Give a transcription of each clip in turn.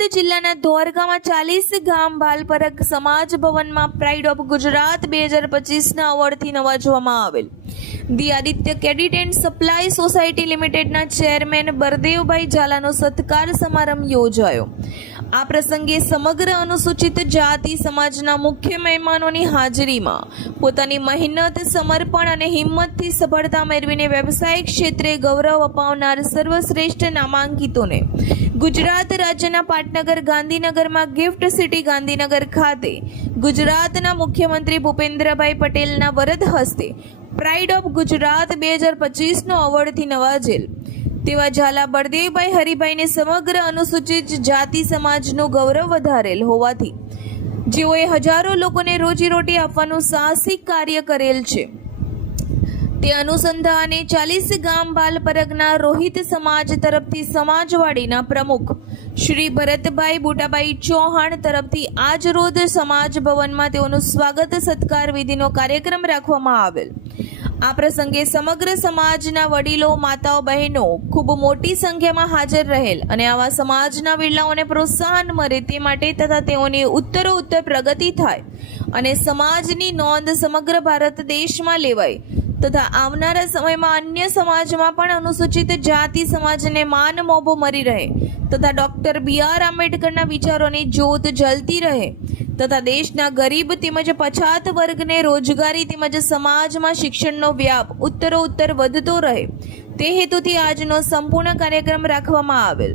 દાહોદ જિલ્લાના ધોરગામાં 40 ગામ બાલપરક સમાજ ભવનમાં પ્રાઇડ ઓફ ગુજરાત 2025ના એવોર્ડથી નવાજવામાં આવેલ the Aditya credit and supply society લિમિટેડના ચેરમેન બરદેવભાઈ ઝાલાનો સત્કાર સમારંભ યોજાયો। આ પ્રસંગે સમગ્ર અનુસૂચિત જાતિ સમાજના મુખ્ય મહેમાનોની હાજરીમાં પોતાની મહેનત, સમર્પણ અને હિંમતથી સફળતા મેળવીને વ્યવસાયિક ક્ષેત્રે ગૌરવ અપાવનાર સર્વશ્રેષ્ઠ નામાંકિતોને ગુજરાત રાજ્યના પાટનગર ગાંધીનગરમાં ગિફ્ટ સિટી ગાંધીનગર ખાતે ગુજરાતના મુખ્યમંત્રી ભૂપેન્દ્રભાઈ પટેલના વરદ હસ્તે પ્રાઇડ ઓફ ગુજરાત 2025નો એવોર્ડથી નવાજેલ તેવા ઝાલા બળદેવભાઈ હરિભાઈને સમગ્ર અનુસૂચિત જાતિ સમાજનું ગૌરવ વધારેલ હોવાથી જેઓએ હજારો લોકોને રોજીરોટી આપવાનું સાહસિક કાર્ય કરેલ છે। તે અનુસંધાને 40 ગામ બાલપરગના રોહિત સમાજ તરફથી સમાજવાડીના પ્રમુખ શ્રી ભરતભાઈ બુટાભાઈ ચૌહાણ તરફથી આજ રોજ સમાજ ભવનમાં તેઓનું સ્વાગત સત્કાર વિધિનો કાર્યક્રમ રાખવામાં આવેલ। આ પ્રસંગે સમગ્ર સમાજના વડીલો, માતાઓ, બહેનો ખૂબ મોટી સંખ્યામાં હાજર રહેલ અને આવા સમાજના વિરલાઓને પ્રોત્સાહન મળે તે માટે તથા તેઓની ઉત્તરોત્તર પ્રગતિ થાય અને સમાજની નોંધ સમગ્ર ભારત દેશમાં લેવાય તથા આવનારા સમયમાં અન્ય સમાજમાં પણ અનુસૂચિત જાતિ સમાજને માન મોભો મળી રહે તથા ડોક્ટર B.R. આંબેડકરના વિચારોની જ્યોત જલતી રહે તથા દેશના ગરીબ તેમજ પછાત વર્ગને રોજગારી તેમજ સમાજમાં શિક્ષણનો વ્યાપ ઉત્તરોત્તર વધતો રહે તે હેતુથી આજનો સંપૂર્ણ કાર્યક્રમ રાખવામાં આવેલ।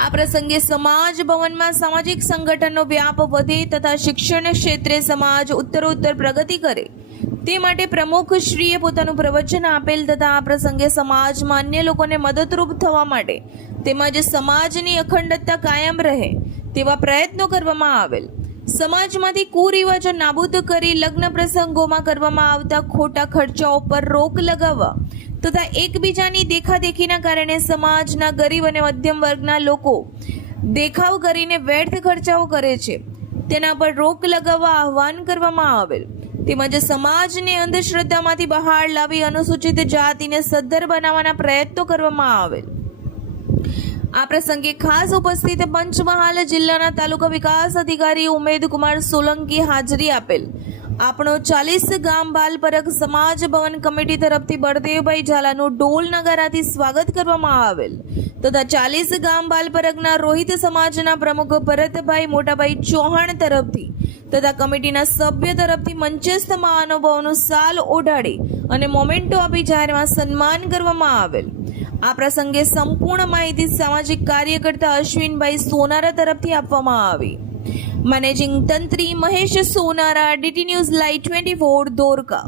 આ પ્રસંગે સમાજ ભવનમાં સામાજિક સંગઠનનો વ્યાપ વધે તથા શિક્ષણ ક્ષેત્રે સમાજ ઉત્તરોત્તર પ્રગતિ કરે તે માટે પ્રમુખશ્રીએ પોતાનું પ્રવચન આપેલ તથા આ પ્રસંગે સમાજમાં અન્ય લોકોને મદદરૂપ થવા માટે તેમજ સમાજની અખંડતા કાયમ રહે તેવા પ્રયત્નો કરવામાં આવેલ। સમાજમાંથી કુરિવાજો નાબૂદ કરી લગ્ન પ્રસંગોમાં કરવામાં આવતા ખોટા ખર્ચાઓ પર રોક લગાવવા તથા એકબીજાની દેખાદેખીના કારણે સમાજના ગરીબ અને મધ્યમ વર્ગના લોકો દેખાવ કરીને વ્યર્થ ખર્ચાઓ કરે છે તેના પર રોક લગાવવા આહવાન કરવામાં આવેલ તેમજ સમાજને અંધશ્રદ્ધામાંથી બહાર લાવી અનુસૂચિત જાતિને સદ્ધર બનાવવાના પ્રયત્નો કરવામાં આવેલ। આ પ્રસંગે ખાસ ઉપસ્થિત પંચમહાલ જિલ્લાના તાલુકા વિકાસ અધિકારી ઉમેદકુમાર સોલંકી હાજરી આપેલ। આપણો 40 ગામ બાલપરક સમાજ ભવન કમિટી તરફથી બળદેવભાઈ ઝાલાનું ઢોલ નગારાથી સ્વાગત કરવામાં આવેલ તથા 40 ગામ બાલપરકના રોહિત સમાજના પ્રમુખ ભરતભાઈ મોટાભાઈ ચૌહાણ તરફથી તથા કમિટીના સભ્ય તરફથી મંચસ્થ મહાનુભાવોનું સાલ ઓઢાડી અને મોમેન્ટો આપી જાહેરમાં સન્માન કરવામાં આવેલ। આ પ્રસંગે સંપૂર્ણ માહિતી સામાજિક કાર્યકર્તા અશ્વિનભાઈ સોનારા તરફથી આપવામાં આવી। મેનેજિંગ તંત્રી Mahesh Sonara, DT news live 24 ધોરકા।